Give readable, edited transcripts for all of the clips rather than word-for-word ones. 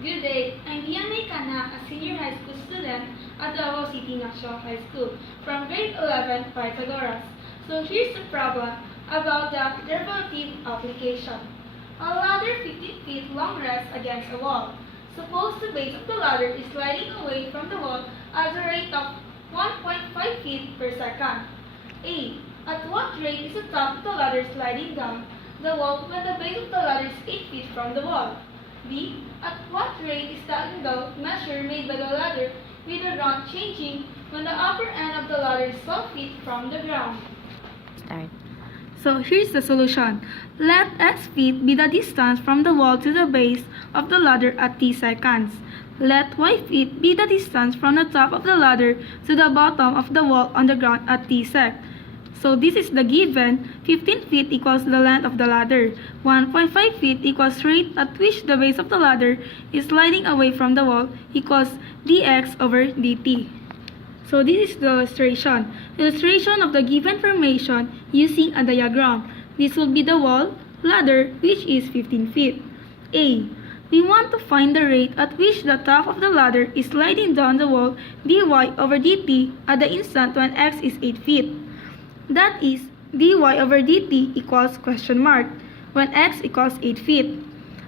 Good day, I'm Bian Mae Canja, a senior high school student at Davao City National High School from grade 11 Pythagoras. So here's the problem about the derivative application. A ladder 15 feet long rests against a wall. Suppose the base of the ladder is sliding away from the wall at a rate of 1.5 feet per second. A. At what rate is the top of the ladder sliding down the wall when the base of the ladder is 8 feet from the wall? B. At what rate is the angle measure made by the ladder with the ground changing when the upper end of the ladder is 12 feet from the ground? Start. So here's the solution. Let x feet be the distance from the wall to the base of the ladder at t seconds. Let y feet be the distance from the top of the ladder to the bottom of the wall on the ground at t sec. So this is the given. 15 feet equals the length of the ladder. 1.5 feet equals rate at which the base of the ladder is sliding away from the wall equals dx over dt. So this is the illustration. Illustration of the given information using a diagram. This will be the wall, ladder, which is 15 feet. A. We want to find the rate at which the top of the ladder is sliding down the wall dy over dt at the instant when x is 8 feet. That is, dy over dt equals question mark when x equals 8 feet.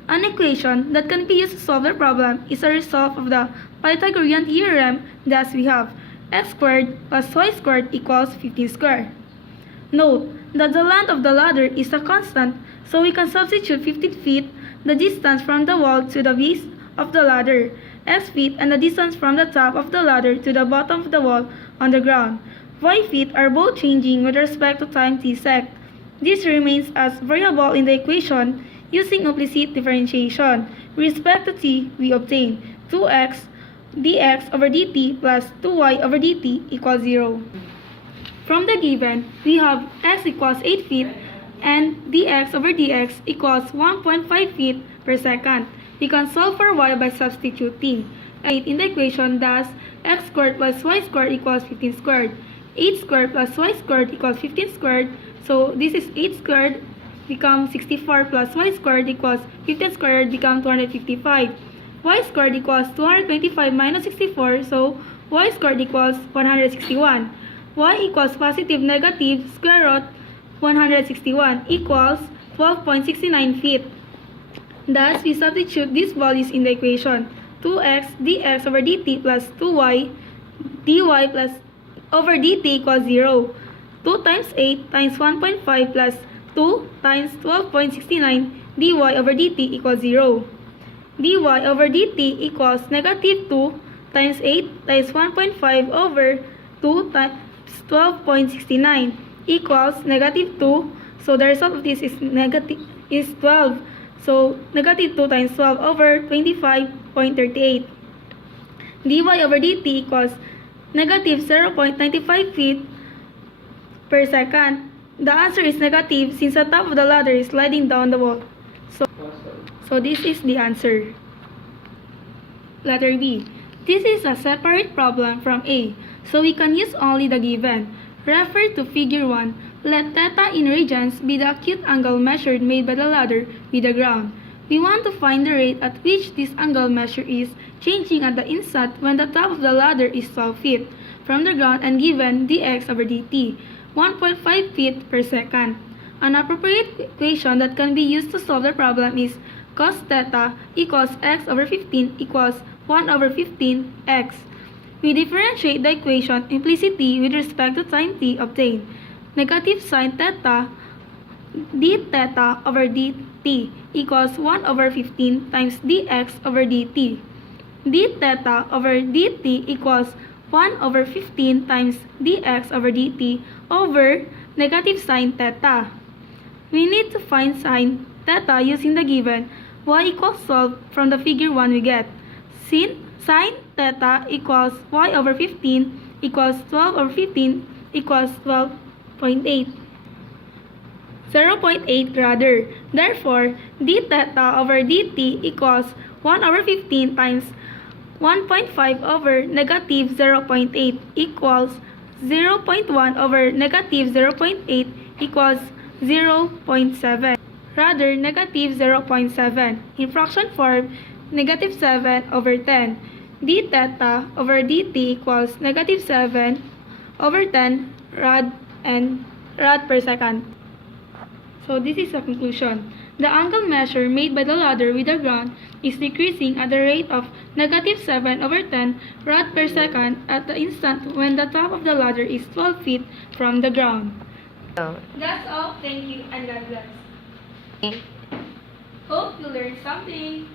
An equation that can be used to solve the problem is a result of the Pythagorean theorem. Thus we have x squared plus y squared equals 15 squared. Note that the length of the ladder is a constant, so we can substitute 15 feet, the distance from the wall to the base of the ladder, x feet, and the distance from the top of the ladder to the bottom of the wall on the ground. Y feet are both changing with respect to time t sec. This remains as variable in the equation. Using implicit differentiation with respect to t, we obtain 2x dx over dt plus 2y over dt equals 0. From the given, we have x equals 8 feet and dx over dx equals 1.5 feet per second. We can solve for y by substituting 8 in the equation. Thus, x squared plus y squared equals 15 squared. 8 squared plus y squared equals 15 squared. So this is 8 squared becomes 64 plus y squared equals 15 squared becomes 255. Y squared equals 225 minus 64, so y squared equals 161. Y equals positive negative square root 161 equals 12.69 feet. Thus, we substitute these values in the equation. 2x dx over dt plus 2y dy plus over dt equals 0. 2 times 8 times 1.5 plus 2 times 12.69 dy over dt equals 0. dy over dt equals negative 2 times 8 times 1.5 over 2 times 12.69 equals negative 2. So the result of this is 12. So negative 2 times 12 over 25.38. dy over dt equals negative 0.95 feet per second. The answer is negative since the top of the ladder is sliding down the wall. So this is the answer. Letter B. This is a separate problem from A, so we can use only the given. Refer to figure 1. Let theta in radians be the acute angle measured made by the ladder with the ground. We want to find the rate at which this angle measure is changing at the instant when the top of the ladder is 12 feet from the ground and given dx over dt, 1.5 feet per second. An appropriate equation that can be used to solve the problem is cos theta equals x over 15 equals 1 over 15x. We differentiate the equation implicitly with respect to time t obtained. Negative sine theta d theta over dt equals 1 over 15 times dx over dt. d theta over dt equals 1 over 15 times dx over dt over negative sine theta. We need to find sine theta using the given. Y equals 12 from the figure 1 we get. Sine theta equals y over 15 equals 12 over 15 equals 12.8. 0.8 rather. Therefore, d theta over dt equals 1 over 15 times 1.5 over negative 0.8 equals 0.1 over negative 0.8 equals 0.7. Rather, negative 0.7. In fraction form, negative 7 over 10. d theta over dt equals negative 7 over 10 rad per second. So this is a conclusion. The angle measure made by the ladder with the ground is decreasing at the rate of negative 7 over 10 rad per second at the instant when the top of the ladder is 12 feet from the ground. That's all. Thank you and God bless. Hope you learned something.